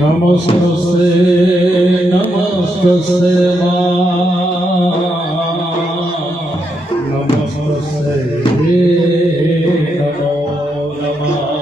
નમસ્તે નમસ્તે નમસ્તે નમો નમઃ.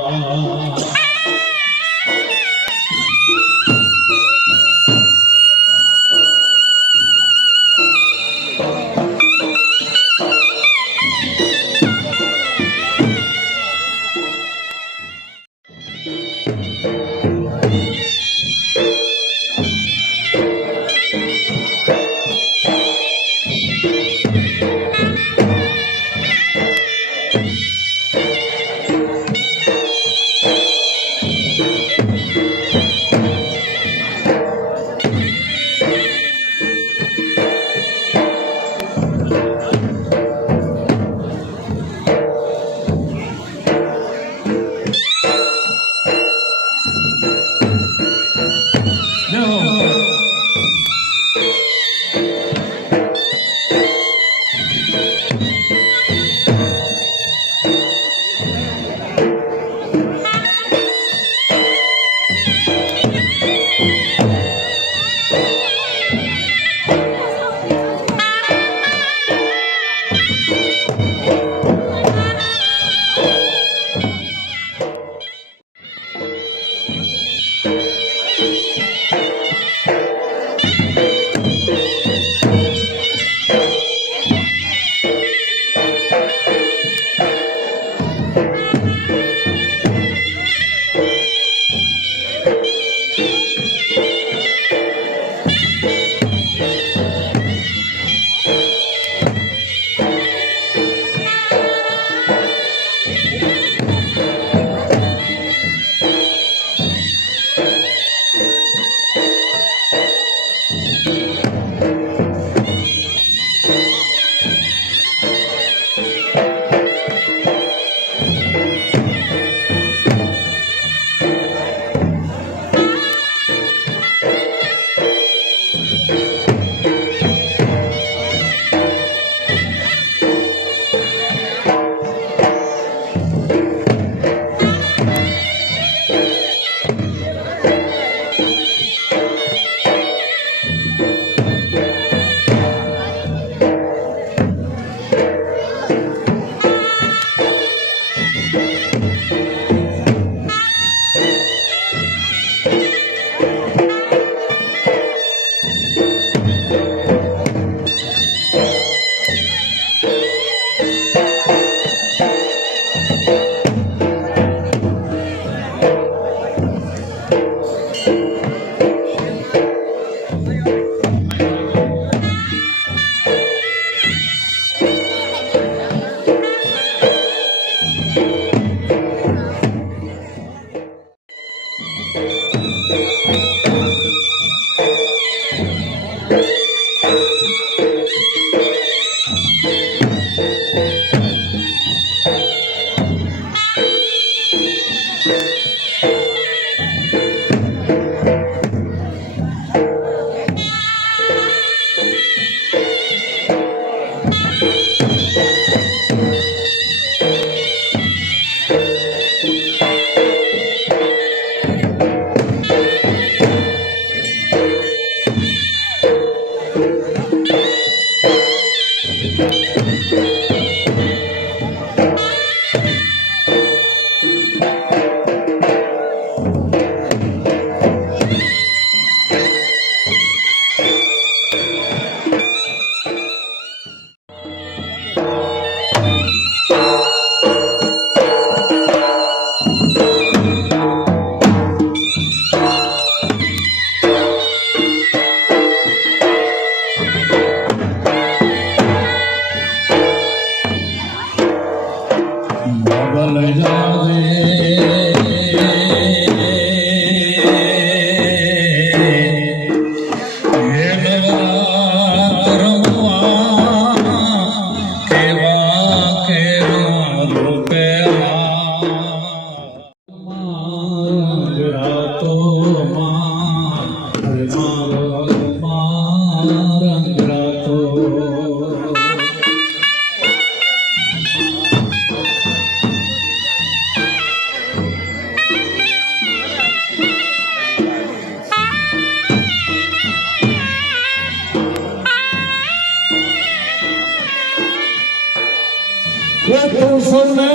तू सुने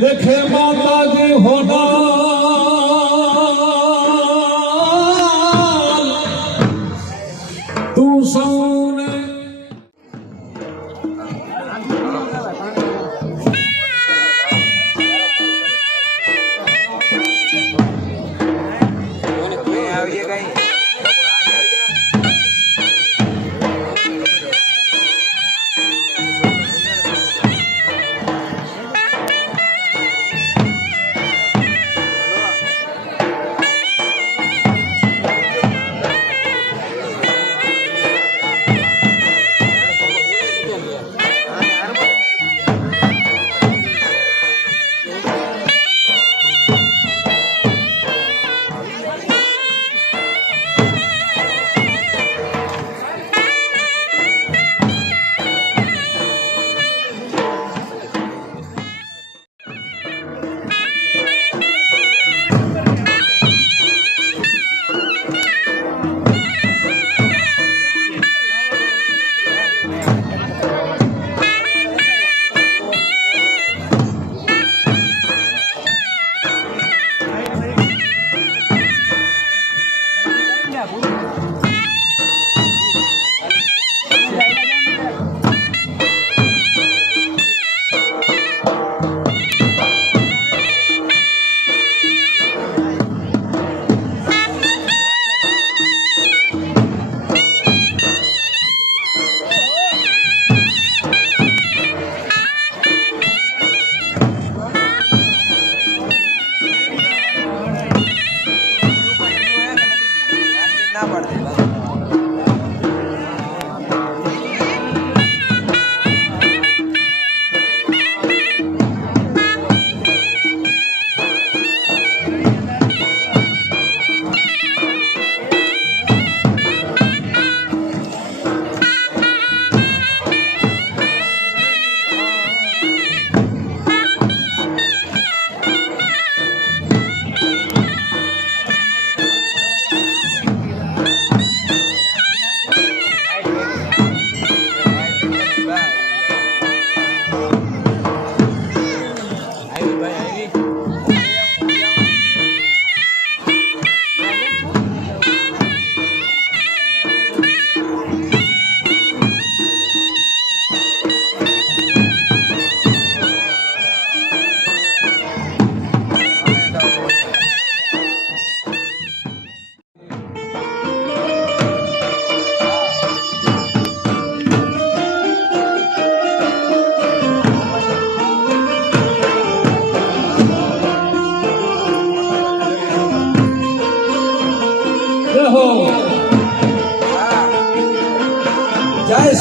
देखे माता जी होना तू सुने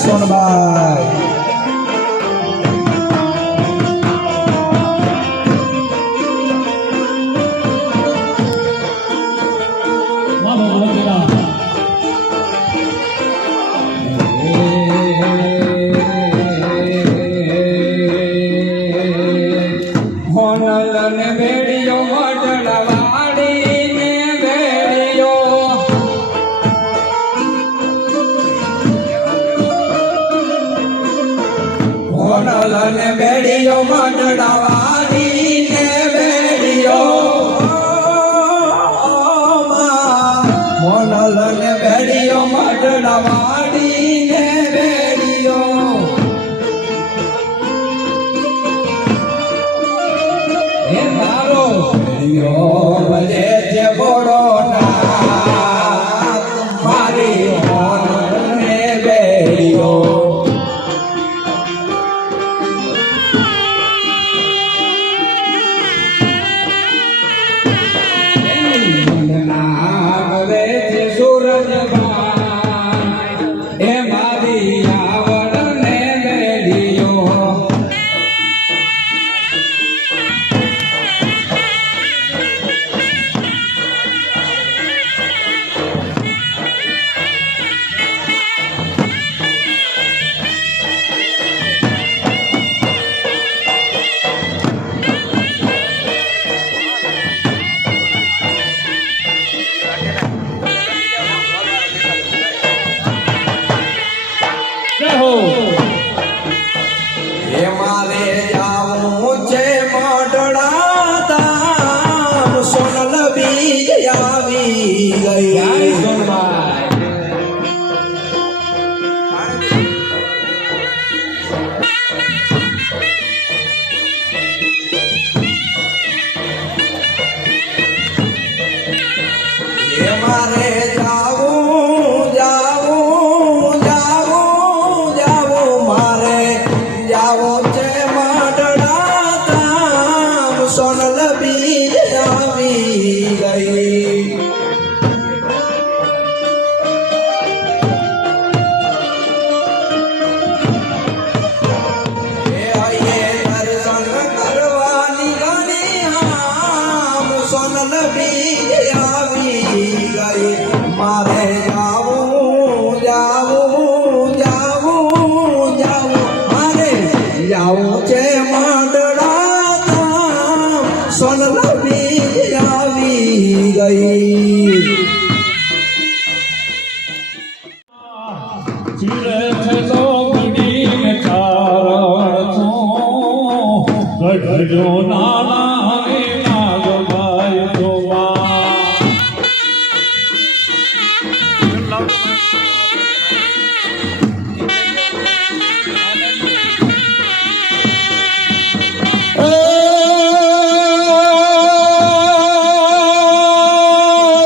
સોનબાઈ. મારો વગેરા હોનલ ને બેડીઓ વડળવાડી ને બેડીઓ હોનલ ને બેડીઓ વડળવાડી ને બેડીઓ હોનલ ને બેડીઓ વડળવાડી ને બેડીઓ હે મારો બેડીઓ ભલે છે બોડો ના મારી હોનલ ને બેડીઓ નાવે છે સૂરજભાન એ મારી આવડ ને બેડીઓ જય હો એ મારે જાવું છે મોઢડા ધામ સોનલ બીજ આવી ગઈ સોનબાઈ એ મારે જાવું જાવું જાવું જાવું મારે જાવું છે મોઢડા ધામ સોનલ બીજ આવી ગઈ એ અહીંયા દર્શન કરવાની ઘણી આમ સોનલ બીજ આવી ગઈ મારે જાવું જાવું જાવું જાવું મારે જાવું છે માંડળા ધામ સોનલ બીજ આવી ગઈ ચીરે છે લોગડીને ચારણ છું ગઢજો નાના ને નાગભાઈ જોવા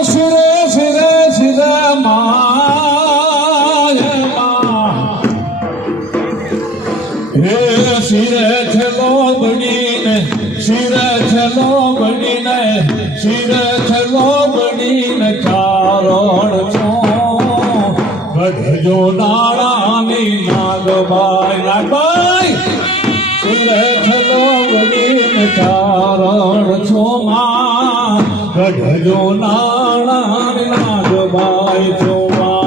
શિરે શિરે શિરે માયમાં હે શિરે છેલો બનીને શિરે છેલો બનીને શિરે છેલો બનીને ચારણ છું ગઢજો નાણાની નાગભાઈ નાગભાઈ શિરે છેલો બનીને ચારણ છું માં ગઢજો નાણાની નાગભાઈ જોવા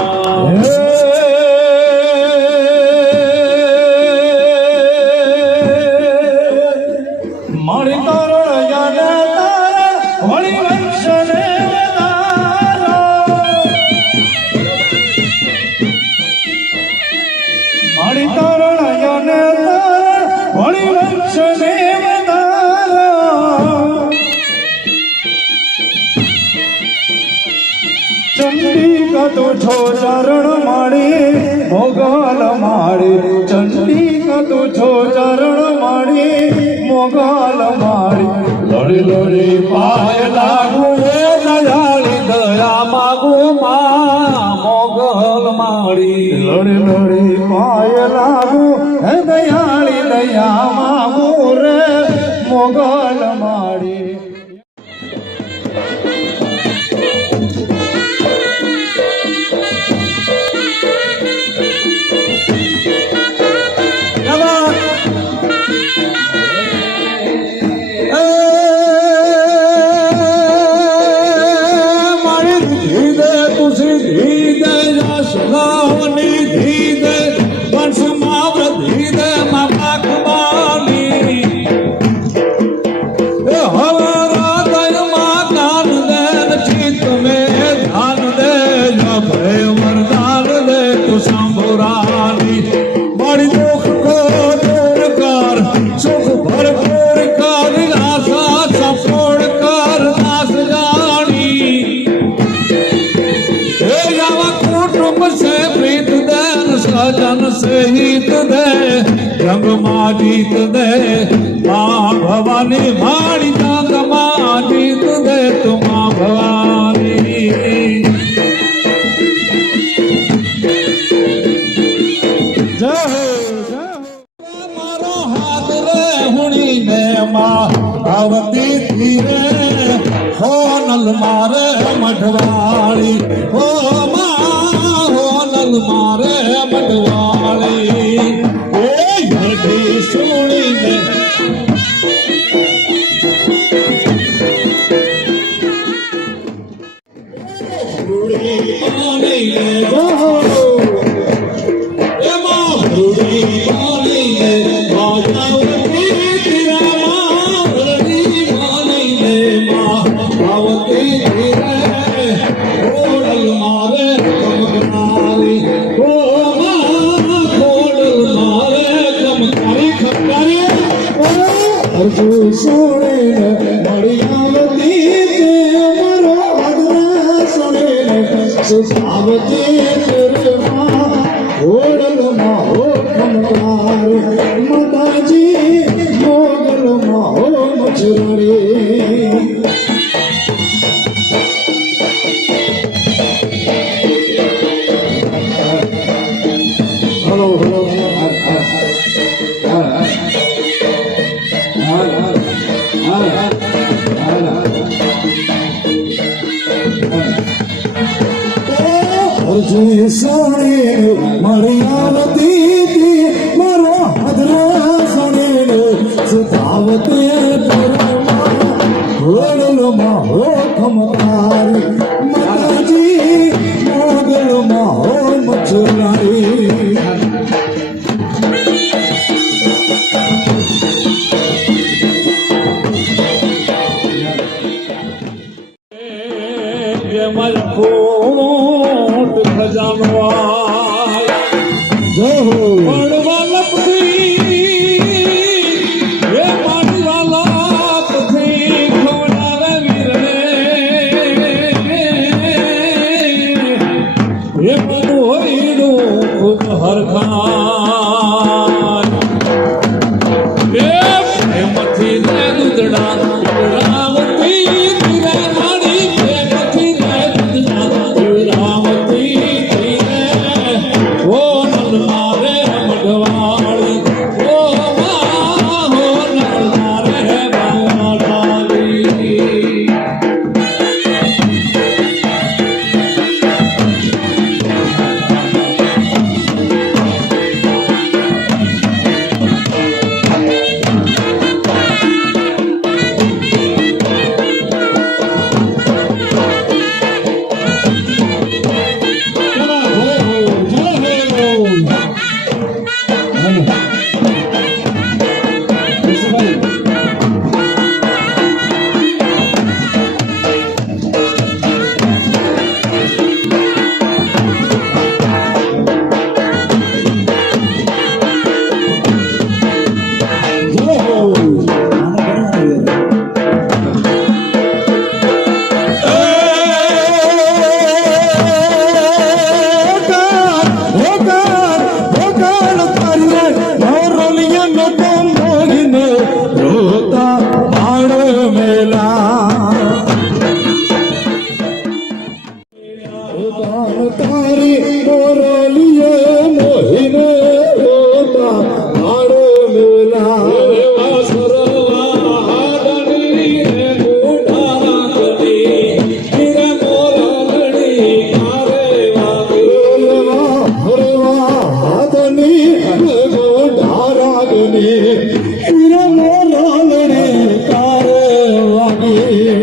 મારી તોરણ યાને તારા વળી વંશને મારી તોરણ યાને તારા વળી વંશને ચંડિકા તો છો ચરણ માડી મોગલ માડી ચંડિકા તો છો ચરણ માડી મોગલ માડી લડી લડી પાય લાગુ એ દયાળી દયા માગુ માં મોગલ માડી લડી લડી પાય લાગુ હે દયાળી દયા માગુ રે મોગલ માડી हमारा दय मातान देन चित में ध्यान दे भय वरदान दे तू शंभुरानी बड़ी दुख को दूर कर सुख भरपूर कर आशा संपूर्ण कर नाश जानी हे यावा कुटुंब से प्रीत देन सजन से हित दे रंग मां जीत दे मां भवानी मारी जांग मां जीत दे तू मां भवानी जय हो मारो हाथ रे हुणी ने मां भगवती धीरे हो नल मारे मढ़वाली हो मां हो नल मारे मढ़वाली ए यही सुनी ने पानी ले गो अर्जुन सोने मरियावती अमरो अदरा सोने सुधावती तेरे माँ ओडल माँ ओ खमकार माताजी मोगल माँ ओ मछुआरे हेलो अर्जुन सोने मरियावती मरो हदरा सोने सुधावती होडल माँ हो खमकार माताजी मोगल माँ हो मछुआरी मलकोट खजानवाल जय हो मड़वा लपटी ये मड़वा लपटी खवड़ावे वीरने ये मनोहरी नो खूब हर खान ये मथी दे दुदड़ा रावती तेरे रानी ये मथी दे दुदड़ा रावती तेरे वो नल मारे मढ़वाली ओ मां हो नल मारे मढ़वाली तारी मोरलिए मोहिने होता भाड़ मेला रे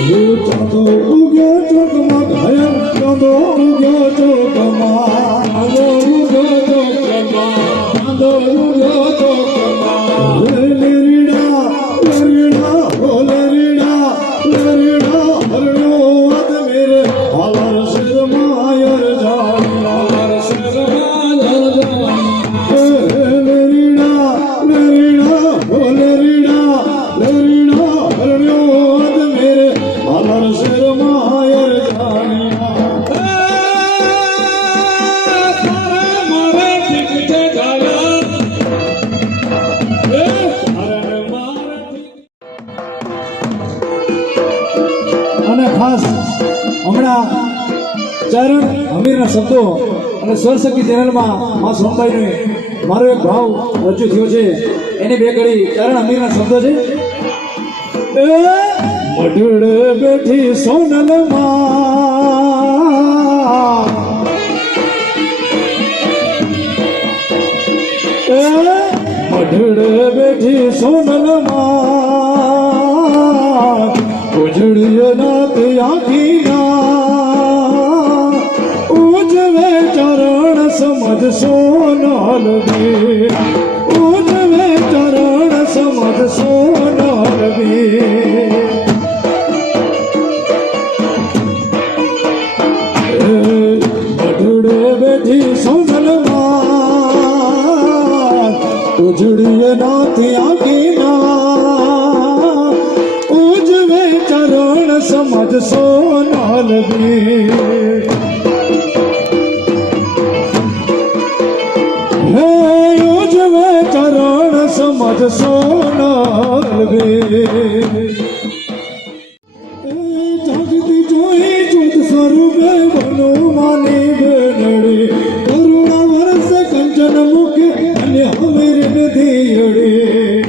એ ચાંદો ઉગ્યો ચોકમાં ઘાયલ ચાંદો ઉગ્યો ચોકમાં ચાંદો ઉગ્યો ચોકમાં ચાંદો ઉગ્યો ચોકમાં લેરીડા લેરીડા ઓ લેરીડા લેરીડા હરણો આદ મેરે હાલર શરમાયર જાણ્યા હર શર્મા જરજાની લેરીડા લેરીડા ઓ લેરીડા લેરીડા હરણો આદ મેરે હાલર શરમાયર જાણ્યા તારા મારે ઠીક છે ડાલા તારા મારે અને ખાસ હમણાં ચરણ હમીરના શબ્દો અને સ્વરશક્તિ ચેનલમાં મા સોમભાઈનો મારો એક ભાવ રજૂ થયો છે એની બે કડી ચરણ હમીરના શબ્દો છે એ મઢડે બેઠી સોનલમાં એ મઢડે બેઠી સોનલમાં ઉજળીએ નાત આખીના ઉજવે ચરણ સમજ સોનલ બે ઉજવે ચરણ સમજ સોનલ બે મઢડે બેઠી સોનલમાં ઉજળીએ નાથ આખીના ઉજવે ચરણ સમજ સોનલ બે હે ઉજવે ચરણ સમજ સોનલ બે જાગતી જોઈ જુદ સ્વરૂપે બનો માની બેનડી કરુણા વરસ કંચન મુખે અને હમીર નદીયડી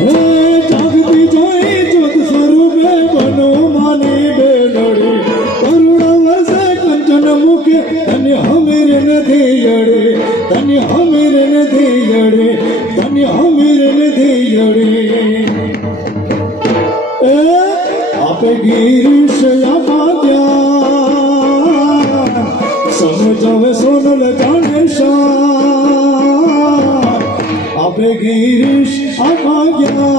હે જાગતી જોઈ જુદ સ્વરૂપે બનો માની બેનડી કરુણા વરસ કંચન મુખે અને હમીર નદીયડી ધન્ય હમીર નદીયડી ધન્ય હમીર નદીયડી આપે ગીરીશ આપાદ્યા સમજવે સોનલ જાણે શાન આપે ગીરીશ આપાદ્યા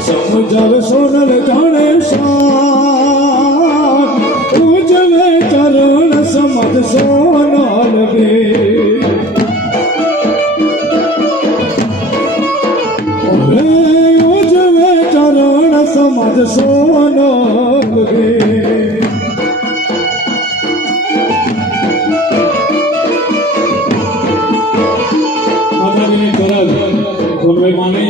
સમજવે સોનલ જાણે શાન ઉજવે ચરણ સમજ સોનલ બે ઉજવે ચરણ સમજ સોનલ બે માતાજીની કરજ ધોનભાઈ માને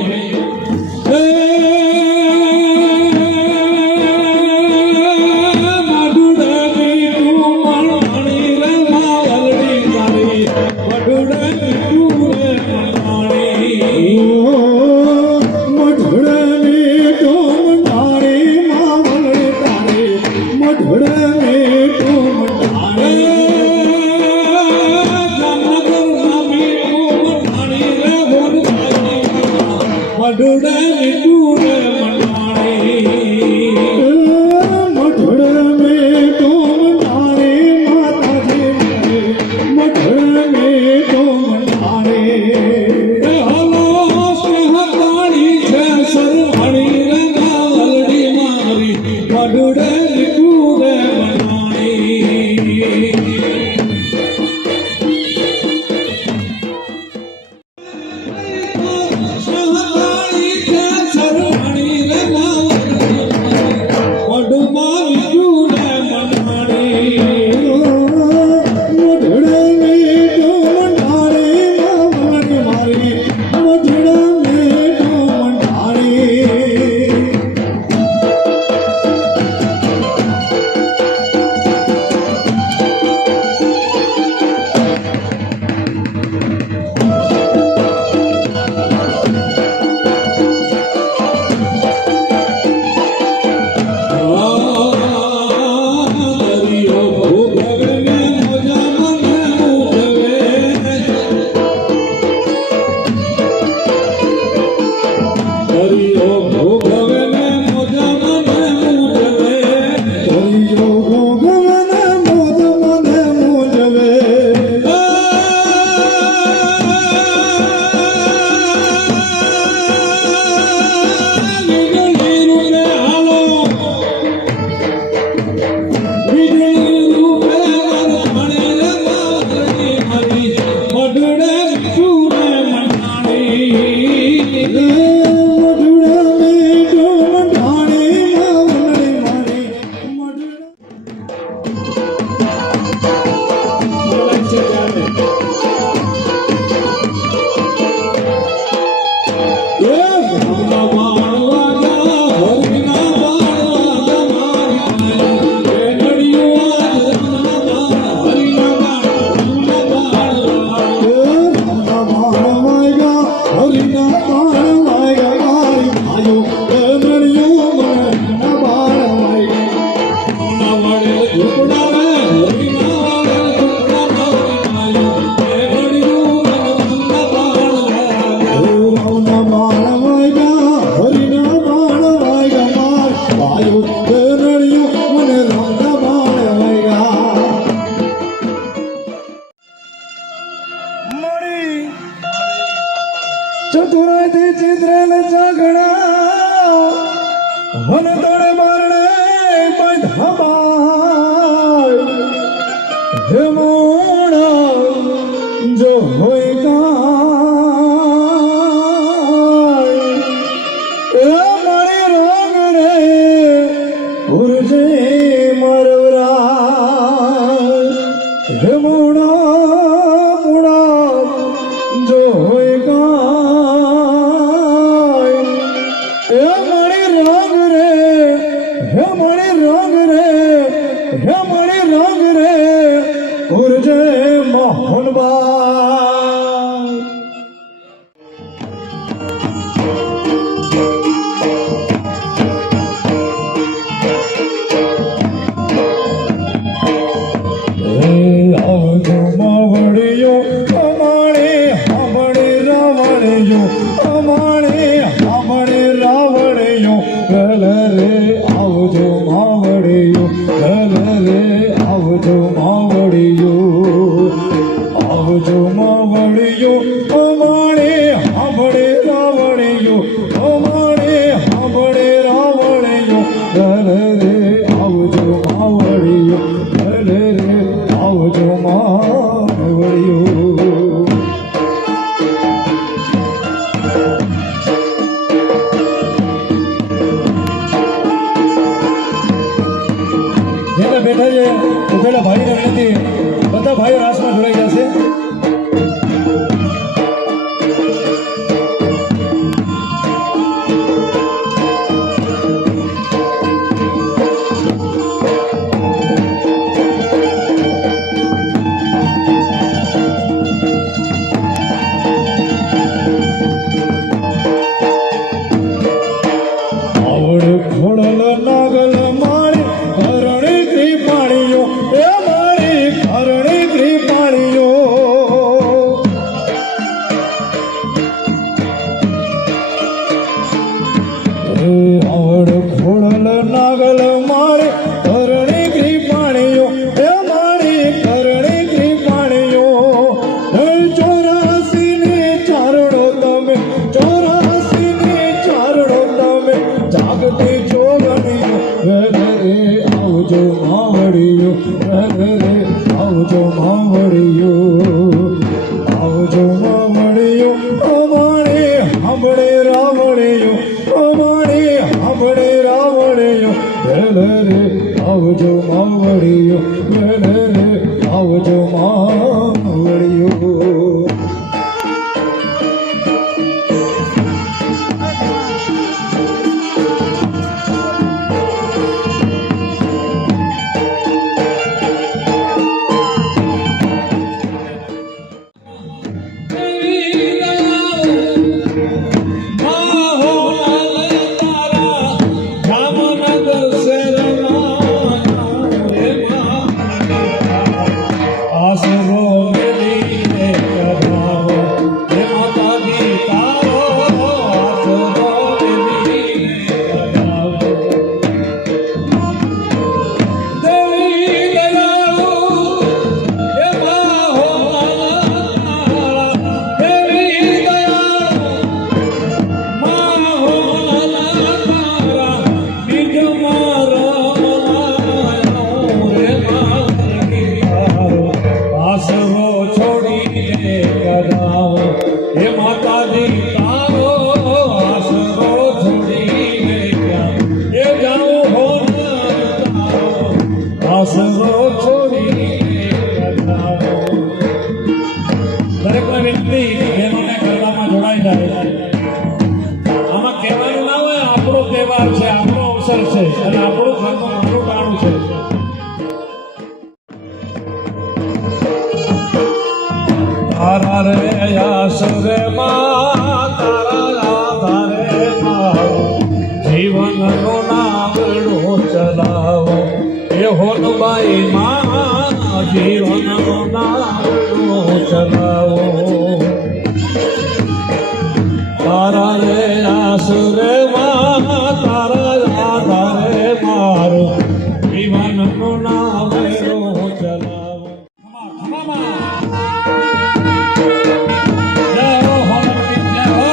સહકારી છે સરવાણી ચતુરાઈથી ચિત્રેલ ચાકડા વન તળે બારણે બંધાબાય હે મોણા જો હોય કાય એ મારી રોગ રે ઉર્જે મરવરા હે મોણા જો હોય કાય એ મારી રોગ રે હે મારી રોગ રે હે મારી રોગ રે ઉર્જે મોહનબા આવજો માવડિયો અમારે હામણે રાવણિયો અમારે હામણે રાવણિયો ગલ રે આવજો માવડિયો ગલ રે આવજો માવડિયો આવજો માવડિયો અમારે હામણે રાવણિયો અમારે હામણે રાવણિયો ગલ રે આવજો માવડિયો ગલ રે આવજો માવડિયો જેને બેઠા છે ઉભેલા ભાઈને વિનંતી બધા ભાઈઓ રાસમાં જોડાઈ જશે આવડે ખોડલ નાગલ મારી હરણી કૃપાણીઓ એ મારી હરણી કૃપાણીઓ આવડ ખોડલ નાગલ મારી હરણી કૃપાણીઓ એ મારી હરણી કૃપાણીઓ 84 ને ચારડો તમે 84 ને ચારડો તમે જાગતી જોગણીઓ રે આવજો માવડિયો રે આવજો માવડિયો આવજો માવડિયો અમારે હાંભળે રાવણિયો અમારે હાંભળે રાવણિયો રે આવજો માવડિયો રે આવજો માવડિયો દરેકને વિનંતી બહેનોને ગરબામાં જોડાઈ જાય. આમાં કહેવાનું ના હોય આપણો તહેવાર છે, આપણો અવસર છે અને આપણું ઘરનું આપણું ટાણું છે. તારા રે આશરે માં તારા આધારે મારું જીવનનો નાવડો ચલાવો એ હોનબાઈ માં જીવનનો નાવડો ચલાવો. તારા રે આશરે માં તારા આધારે મારું જીવનનો નાવડો ચલાવો. જય હો હનુમતી જય હો.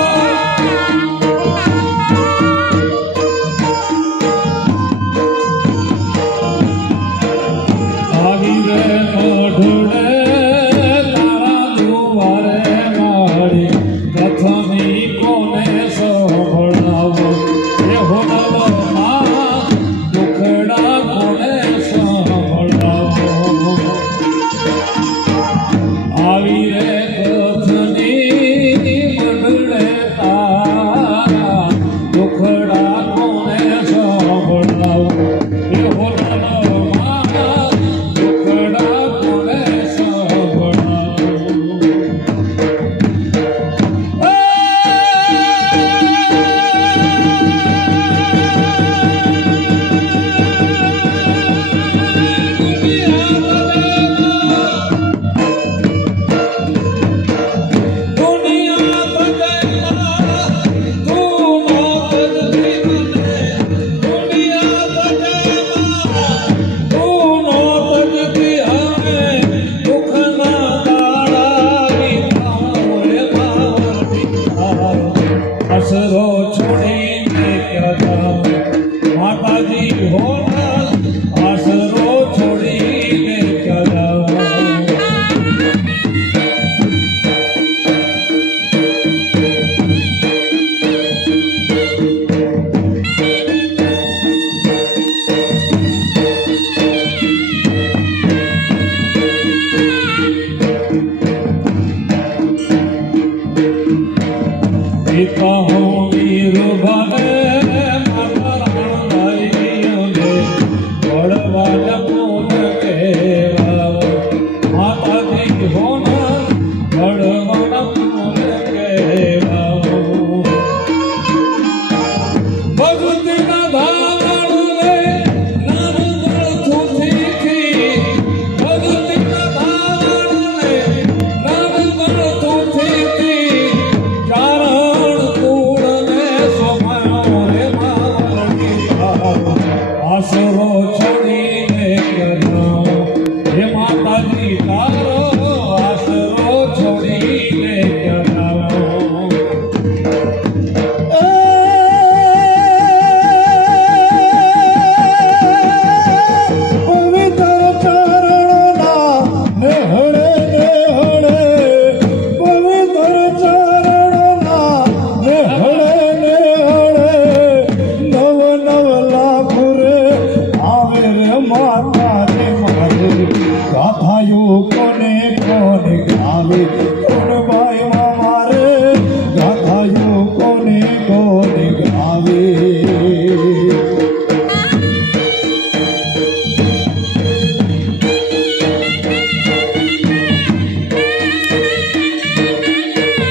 પિતા હું વીરભાને માતા રાણભાઈઓને વડવાલ પૂન કહેવાઓ માતાજી હોના વડવાલ પૂન કહેવાઓ ભગવતીના ધામણને નાનું ગળથું થીથી ભગવતીના ધામણને નાનું ગળથું થીથી ચારણ કુળને સોમાયો રે મારી આશરો છોડીને કરાવો હે માતાજી તારો આશરો છોડીને કરાવો કોને કોને ગાવે કોણ ભાઈ મારે ગાથાયો કોને કોને ગાવે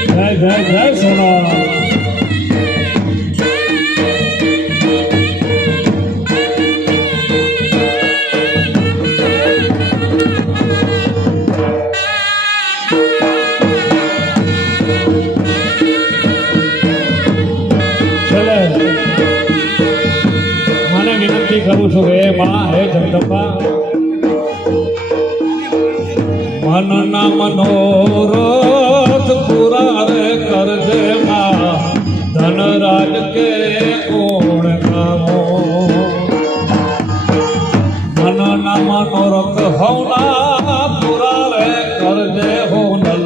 જય જય જય સોના મને વિનંતી કરું છું હે માં હે જગદંબા મનના મનોરથ પૂરા રે કરજે માં ધનરાજ કે કોણ કામો મનના મનોરથ હોના પૂરા રે કરજે હોનલ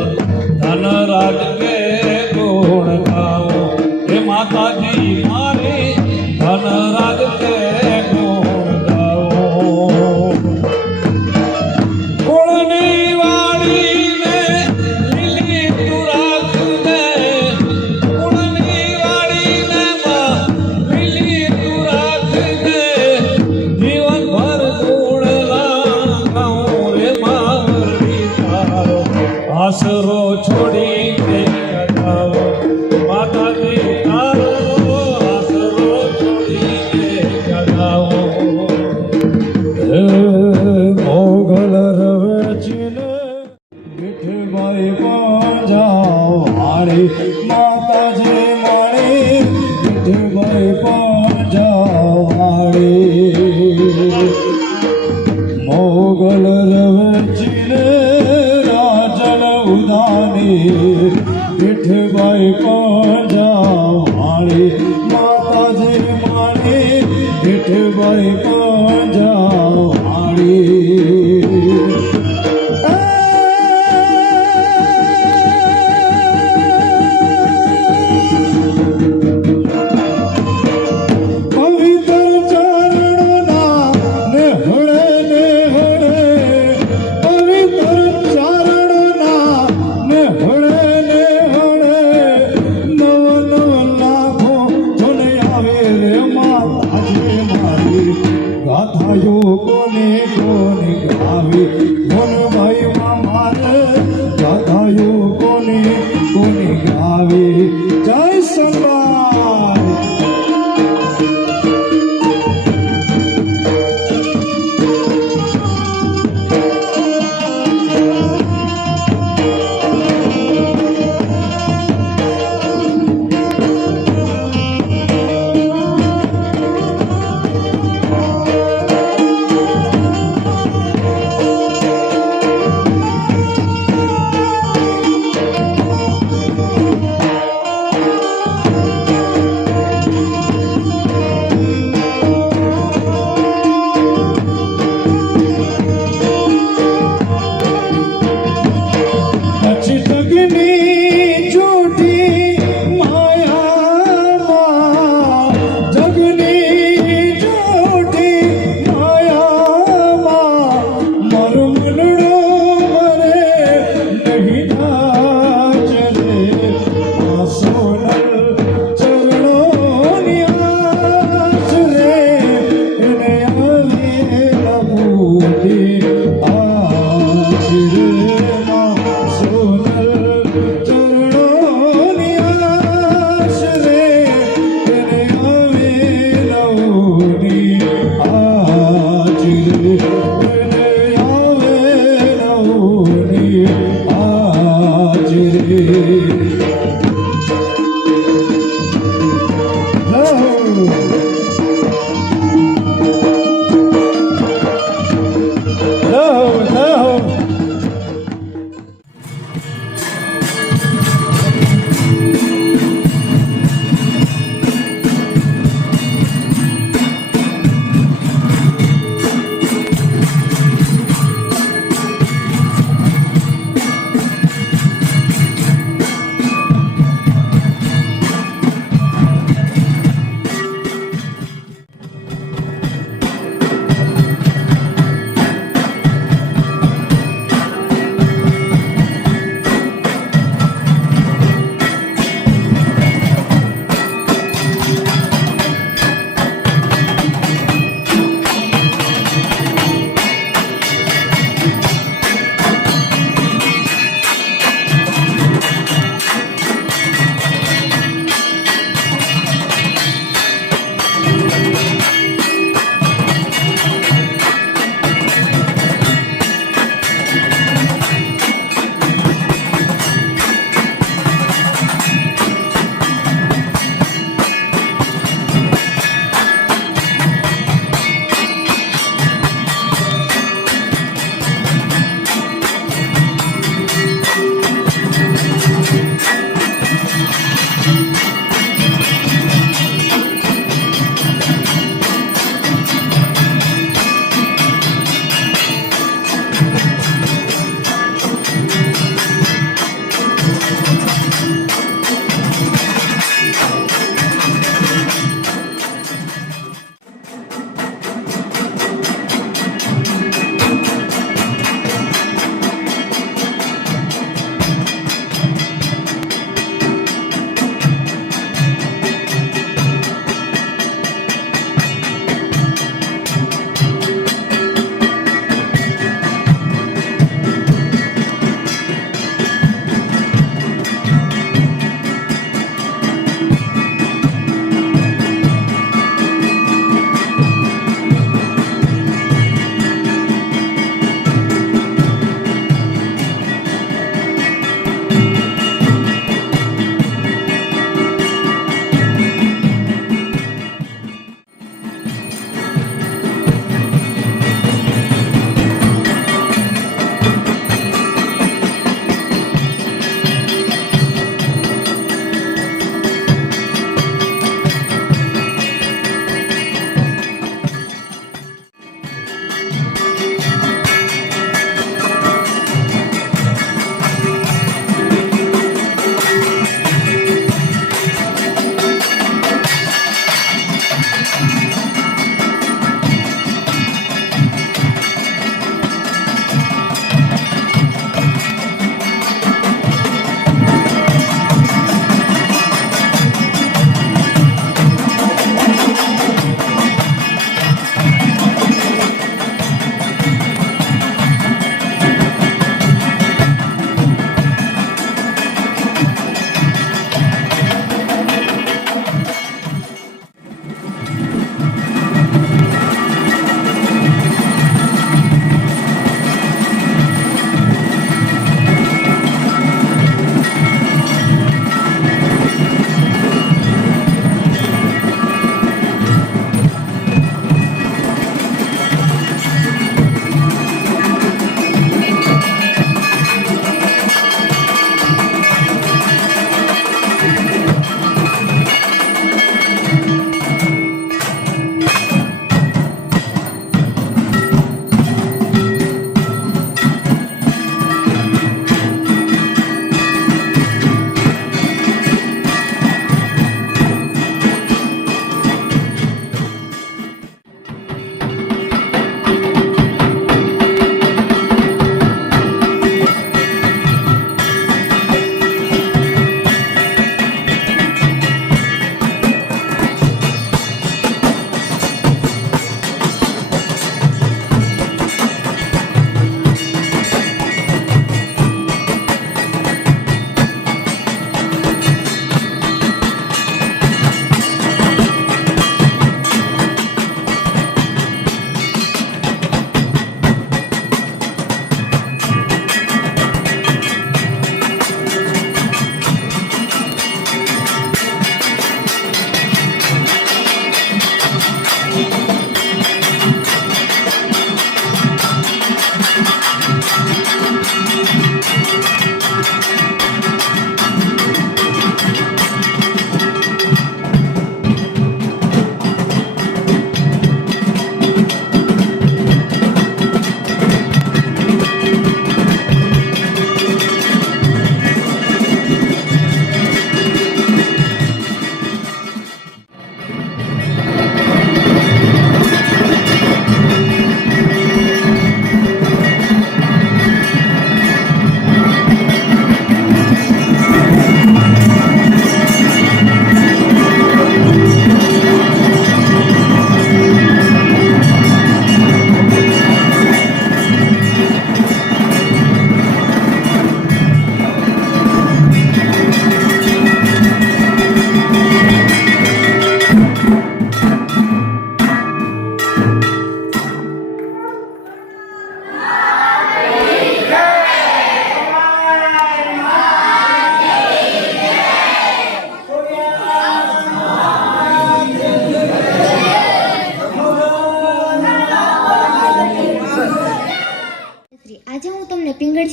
ધનરાજ કે કોણ કામો હે માતાજી મારી ધનરાજ કે ગુણ ગાઓ કુળની વાડીને લીલી તું રાખજે કુળની વાડીને માં લીલી તું રાખજે જીવનભર ગુણ ગાઉં રે મારી તારો આશરો છોડીને કરાવો માતાજી તારો મોગલ રવેચીને વિઠભાઈ પંજાઓ હારી માતાજી માણી વિઠભાઈ પંજાઓ હારી મોગલ રવેચીને રાજલ ઉદાની વિઠભાઈ પંજાઓ હારી માતાજી માણી વિઠભાઈ પંજાઓ ગાથાયો કોને કોને ગાવે કોન ભાઈ મારે ગાથાયો કોને કોને ગાવે જય સલામ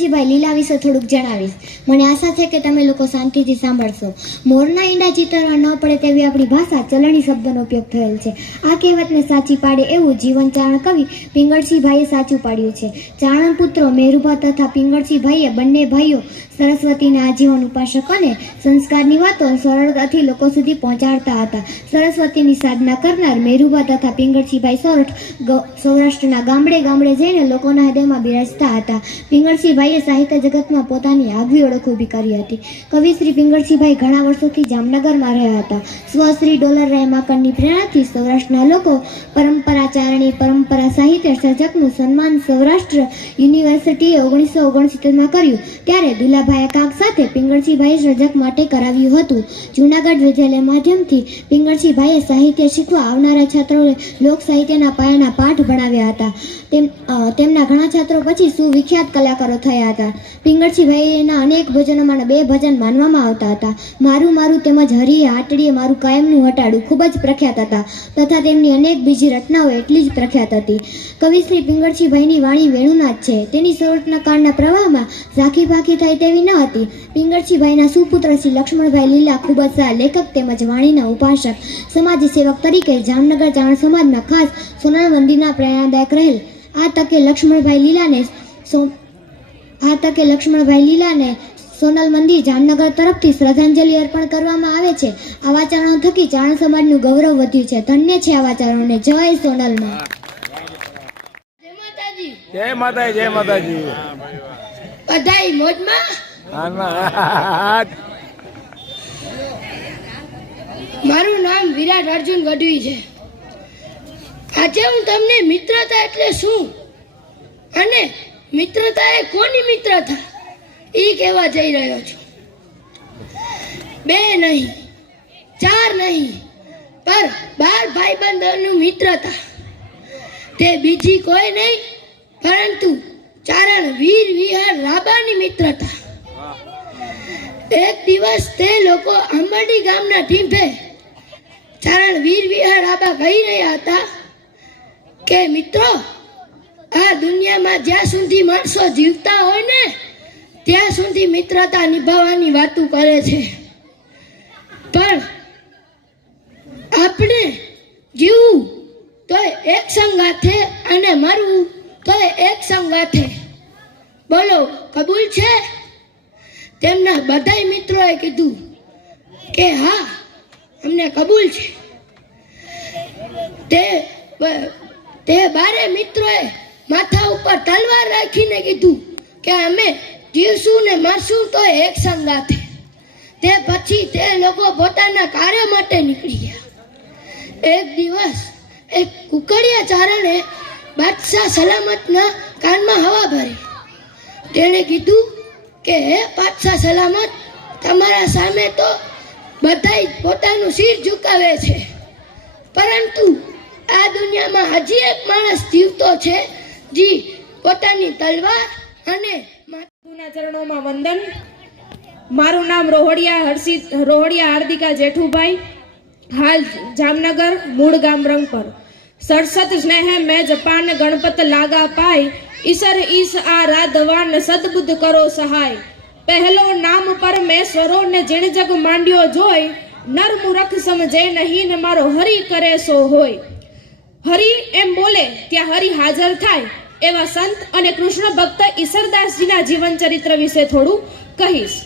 પિંગળસીભાઈ લીલા વિશે થોડુંક જણાવીશ. મને આશા છે કે તમે લોકો શાંતિથી સાંભળશો. મોરના ઈંડા ચિતરવા ન પડે તેવી આપણી ભાષા ચલણી શબ્દનો ઉપયોગ થયેલ છે. આ કહેવતને સાચી પાડે એવું જીવન ચારણ કવિ પિંગળસીભાઈએ સાચું પાડ્યું છે. ચારણ પુત્રો મેરુભા તથા પિંગળસીભાઈએ બંને ભાઈઓ સરસ્વતીના આજીવન ઉપાસક અને સંસ્કારની વાતો સરળતાથી લોકો સુધી પહોંચાડતા હતા. સરસ્વતીની સાધના કરનાર મેરુભા તથા પિંગળસીભાઈ સોરઠ સૌરાષ્ટ્રના ગામડે ગામડે જઈને લોકોના હૃદયમાં બિરાજતા હતા. પિંગળસીભાઈએ સાહિત્ય જગતમાં પોતાની આગવી ઓળખ ઊભી કરી હતી. કવિ શ્રી પિંગળસીભાઈ ઘણા વર્ષોથી જામનગરમાં રહ્યા હતા. સ્વશ્રી ડોલર રાય માકણની પ્રેરણાથી સૌરાષ્ટ્રના લોકો પરંપરાચારણી પરંપરા સાહિત્ય સર્જકનું સન્માન સૌરાષ્ટ્ર યુનિવર્સિટીએ 1969માં કર્યું. ત્યારે દુલાભાઈ કાક સાથે પિંગળસીભાઈએ સર્જક માટે કરાવ્યું હતું. જૂનાગઢ વિદ્યાલય માધ્યમથી પિંગળસીભાઈએ સાહિત્ય શીખવા આવનારા છાત્રોને લોક સાહિત્યના પાયાના પાઠ ભણાવ્યા હતા. તેમના ઘણા છાત્રો પછી સુવિખ્યાત કલાકારો થયા હતા. પિંગળસીભાઈના અનેક ભજનોમાં 2 ભજન માનવામાં આવતા હતા. મારું મારું તેમજ હરી હાટડીએ મારું કાયમનું હટાડું ખૂબ જ પ્રખ્યાત હતા તથા તેમની અનેક બીજી રચનાઓ એટલી જ પ્રખ્યાત હતી. કવિ શ્રી પિંગળસીભાઈની વાણી વેણુનાથ છે. તેની શરૂઆતના કાળના પ્રવાહમાં ઝાંખી ભાખી થાય તેવી ન હતી. પિંગળસીભાઈના સુપુત્ર શ્રી લક્ષ્મણભાઈ લીલા ખૂબ જ સારા લેખક તેમજ વાણીના ઉપાસક સમાજ સેવક તરીકે જામનગર ચારણ સમાજમાં ખાસ સોનલ મંદિરના પ્રેરણાદાયક રહેલ. આ તકે લક્ષ્મણભાઈ લીલાને સોનલ મંદિર જામનગર તરફથી શ્રદ્ધાંજલિ અર્પણ કરવામાં આવે છે. આવા ચારણો થકી ચારણ સમાજનું ગૌરવ વધ્યું છે. ધન્ય છે આવા ચારણોને. જય સોનલમાં. જય માતાજી, જય માતાજી. બધાય મોજમાં. મારું નામ વિરાટ અર્જુન ગઢવી છે. આજે હું તમને મિત્રતા એટલે શું અને મિત્રતા એ કોની મિત્રતા એ કહેવા જઈ રહ્યો છું. 2 નહીં, 4 નહીં, પર 12 ભાઈબંધોની મિત્રતા. તે બીજી કોઈ નહીં પરંતુ ચારણ વીર વિહાર રાબાની મિત્રતા. એક દિવસ તે લોકો આંબરડી ગામના ટીંભે ચારણ વીર વિહાર રાબા કહી રહ્યા હતા કે મિત્રો, આ દુનિયામાં જ્યાં સુધી માણસો જીવતા હોય ને ત્યાં સુધી મિત્રતા નિભાવવાની વાતો કરે છે, પણ આપણે જીવવું તો એક સંગાથે અને મરવું તો એક સંગાથે. બોલો કબૂલ છે? તેમના બધાય મિત્રોએ કીધું કે હા, અમને કબૂલ છે. તે 12 મિત્રોએ માથા ઉપર તલવાર રાખીને કીધું કે અમે જીવશું ને મરશું તો એક સંગાથે. તે પછી તે લોકો પોતાના કાર્ય માટે નીકળી ગયા. એક દિવસ એક કુકડિયા ચારણે બાદશાહ સલામતના કાનમાં હવા ભરી. તેણે કીધું કે હે બાદશાહ સલામત, તમારા સામે તો બધાય પોતાનું શિર ઝુકાવે છે, પરંતુ આ દુનિયામાં હજી એક માણસ જીવતો છે જે પોતાની તલવાર અને ના ચરણોમાં વંદન. મારું નામ રોહડિયા હાર્દિકા જેઠુભાઈ, હાલ જામનગર, મૂળ ગામ રંગપર. સડસઠ સ્નેહ મેં જપાન ગણપત લાગા પાય, ઈસર ઈસ આ રાધવાન સદબુદ્ધ કરો સહાય. પહેલો નામ પર મેં સ્વરો ને જીણ જગ માંડ્યો જોઈ, નર મૂરખ સમજે નહીં ને મારો હરી કરે સો હોય. હરી એમ બોલે ત્યાં હરી હાજર થાય એવા સંત અને કૃષ્ણ ભક્ત ઈસરદાસજીના જીવન ચરિત્ર વિશે થોડું કહીશ.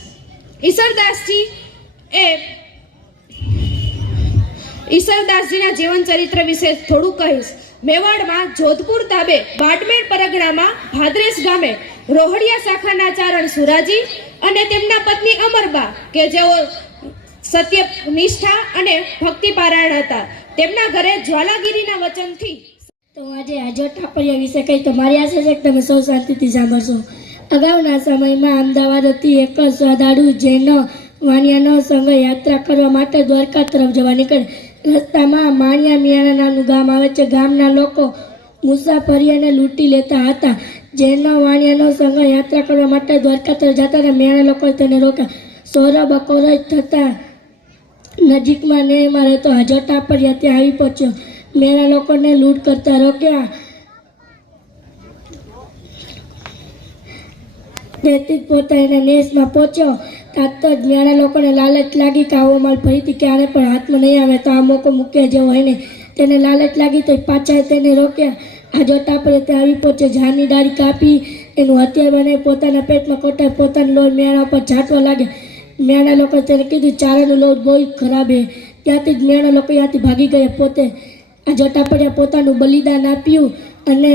ઈસરદાસજીના જીવન ચરિત્ર વિશે થોડું કહીશ. મેવાડમાં જોધપુર તાબે બાડમેર પરગણામાં ભાદરેશ ગામે રોહડિયા શાખાના ચારણ સુરાજી અને તેમના પત્ની અમરબા કે જેઓ સત્ય નિષ્ઠા અને ભક્તિ પારાયણ હતા, તેમના ઘરે જ્વાલાગીરીના વચનથી. તો આજે હાજર ટાપરિયા વિશે કંઈ તમારી આશા છે કે તમે સૌ શાંતિથી સાંભળશો. અગાઉના સમયમાં અમદાવાદથી એક શ્રદ્ધાળુ જૈનો વાણિયાનો સંઘ યાત્રા કરવા માટે દ્વારકા તરફ જવા નીકળે. રસ્તામાં માણિયા મિયાણા નામનું ગામ આવે છે. ગામના લોકો મુસાફરીને લૂંટી લેતા હતા. જૈનો વાણિયાનો સંઘ યાત્રા કરવા માટે દ્વારકા તરફ જતા હતા. મિયાણા લોકો તેને રોક્યા. સોરા બકોર થતા નજીકમાં નેમાં રહેતો હાજર ટાપરિયા ત્યાં આવી પહોંચ્યો. મેરા લોકોને લૂંટ કરતા રોક્યા. તેથી જ પોતે એના નેસમાં પહોંચ્યો. તાત જ મેળા લોકોને લાલચ લાગી કે આવો માલ ફરીથી ક્યારે પણ હાથમાં નહીં આવે તો આ મોકો મૂક્યા જેવો એને તેને લાલચ લાગી તો પાછા તેને રોક્યા. આ જોતા પડે તે આવી પહોંચે, ઝાડની ડાળી કાપી એનું હથિયાર બનાવી પોતાના પેટમાં કોટાય, પોતાનો લોહી મેળા પર છાંટવા લાગ્યા. મેળા લોકો તેને કીધું ચારાનું લોટ બહુ ખરાબ છે. ત્યાંથી જ મેળા લોકો ત્યાંથી ભાગી ગયા. પોતે આ જોતા પડ્યા પોતાનું બલિદાન આપ્યું અને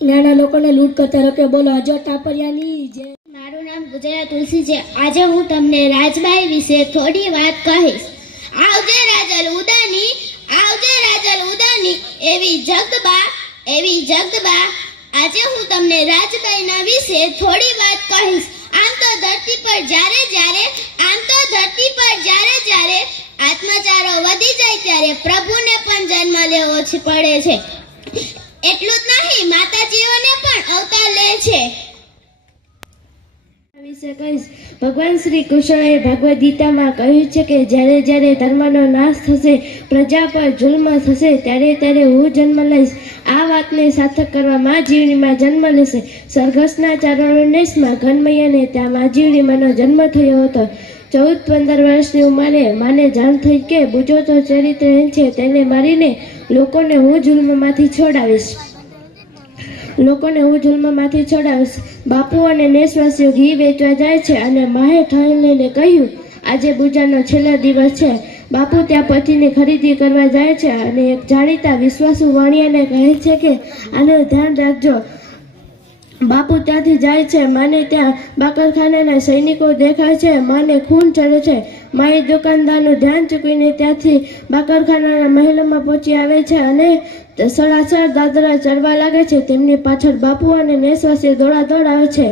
નાના લોકોને લૂંટ કરતા રોક્યો. બોલો અજો ટાપરિયાની જે. મારું નામ ગુજરાત તુલસી છે. આજે હું તમને રાજબાઈ વિશે થોડી વાત કહીશ. આવજે રાજલ ઉદાની, આવજે રાજલ ઉદાની, એવી જગદબા. આજે હું તમને રાજબાઈના વિશે થોડી વાત કહીશ. આમ તો ધરતી પર જ્યારે આત્મચારો વધી જાય ત્યારે પ્રભુને પણ જન્મ લેવો પડે છે. એટલું જ નહીં, માતાજીઓને પણ અવતાર લે છે. વિશે કહીશ. ભગવાન શ્રી કૃષ્ણએ ભગવદ્ ગીતામાં કહ્યું છે કે જ્યારે જ્યારે ધર્મનો નાશ થશે, પ્રજા પર જુલ્મ થશે, ત્યારે હું જન્મ લઈશ. આ વાતને સાર્થક કરવા મા જીવણીમાં જન્મ લેશે. સરઘસના ચારણોનેસમાં ઘનમૈયાને ત્યાં મા જીવણીમાંનો જન્મ થયો હતો. 14-15 વર્ષની ઉંમરે માને જાણ થઈ કે બુજો તો ચરિત્રહીન છે, તેને મારીને લોકોને હું જુલ્મમાંથી છોડાવીશ. બાપુ અને નેસવાસીઓ ઘી વેચવા જાય છે અને માહે ઠાલને કહ્યું આજે બુજાનો છેલ્લો દિવસ છે. બાપુ ત્યાં પતિની ખરીદી કરવા જાય છે અને એક જાણીતા વિશ્વાસુ વાણિયાને કહે છે કે આનું ધ્યાન રાખજો. બાપુ ત્યાંથી જાય છે. માને ત્યાં બાકરખાનાના સૈનિકો દેખાય છે. માને ખૂન ચડે છે. માએ દુકાનદારનું ધ્યાન ચૂકવીને ત્યાંથી બાકરખાનાના મહેલમાં પહોંચી આવે છે અને સડાસડ દાદરા ચડવા લાગે છે. તેમની પાછળ બાપુ અને નેસવાસી દોડાદોડ આવે છે.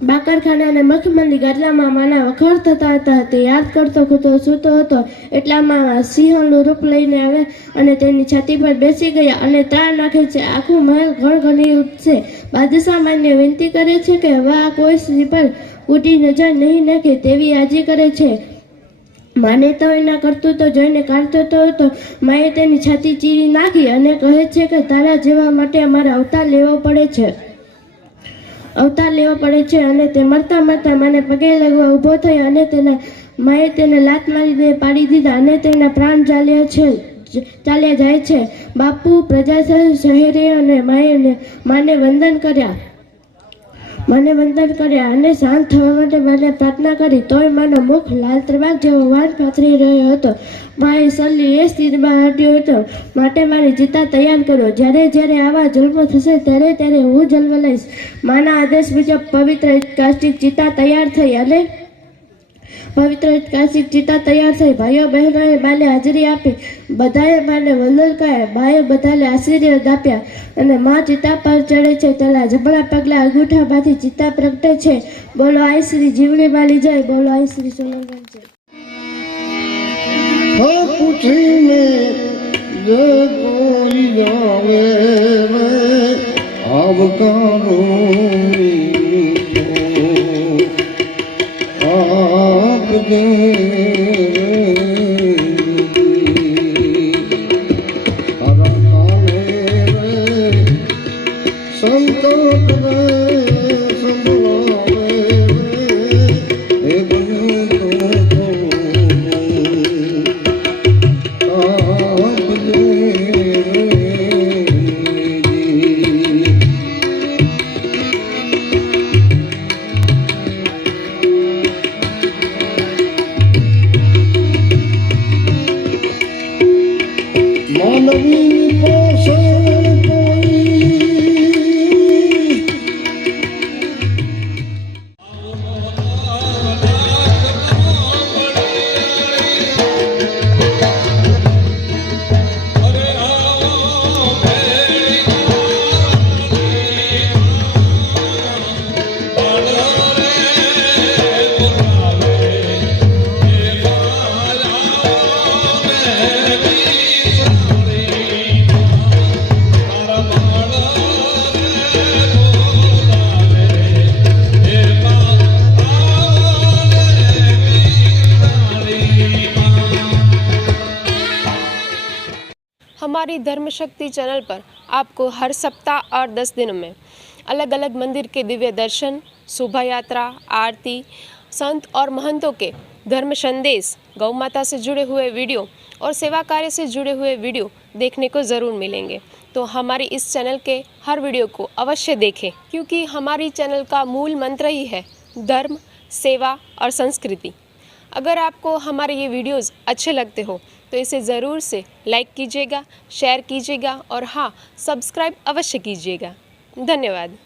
બાકરખાનાના મખમલી ગાદલામાં માના વખાણ થતા હતા. તે યાદ કરતો સૂતો હતો. એટલામાં સિંહણનું રૂપ લઈને આવે અને તેની છાતી પર બેસી ગયા અને તાળ નાખે છે. આખું મહેલ ગણગણી ઉઠશે. બાદશાહ માને વિનંતી કરે છે કે હવે આ કોઈ સ્ત્રી પર ઉડી નજર નહીં નાખે તેવી આજી કરે છે. માને તો એના કરતૂતો જોઈને કાઢતો હતો. માએ તેની છાતી ચીરી નાખી અને કહે છે કે તારા જેવા માટે અમારે અવતાર લેવો પડે છે અને તે મરતા માને પગે લાગવા ઊભો થયો અને માએ તેને લાત મારીને પાડી દીધા અને તેના પ્રાણ ચાલ્યા જાય છે. બાપુ પ્રજા શહેરે અને માને વંદન કર્યા અને શાંત થવા માટે માને પ્રાર્થના કરી. તોય માનો મુખ લાલ ત્રિભાગ જેવો વાળ પાથરી રહ્યો હતો. માએ સલ્લી એ સ્થિતિમાં હાટ્યો હતો. માટે મારી ચિતા તૈયાર કરો. જ્યારે આવા જન્મ થશે ત્યારે હું જન્મ લઈશ. માના આદેશ મુજબ પવિત્ર કાષ્ટિક ચિતા તૈયાર થઈ. ભાઈઓ બહેનોએ માને હાજરી આપી. બધાએ માને વંદન કર્યા. બાએ બધાને આશીર્વાદ આપ્યા અને મા ચિતા પર ચડે છે. તેના જમણા પગલા અંગૂઠામાંથી ચિતા પ્રગટે છે. બોલો આઈ શ્રી જીવણી વાલી જય. બોલો આઈ શ્રી સોનલબેન જય. પૂછીને જે કોઈ આવે આવકારો આપજે સંકટ हमारी धर्म शक्ति चैनल पर आपको हर सप्ताह और 10 दिनों में अलग अलग मंदिर के दिव्य दर्शन, शोभा यात्रा, आरती, संत और महंतों के धर्म संदेश, गौ माता से जुड़े हुए वीडियो और सेवा कार्य से जुड़े हुए वीडियो देखने को ज़रूर मिलेंगे। तो हमारी इस चैनल के हर वीडियो को अवश्य देखें, क्योंकि हमारी चैनल का मूल मंत्र ही है धर्म, सेवा और संस्कृति। अगर आपको हमारे ये वीडियोस अच्छे लगते हो तो इसे ज़रूर से लाइक कीजिएगा, शेयर कीजिएगा और हाँ, सब्सक्राइब अवश्य कीजिएगा। धन्यवाद।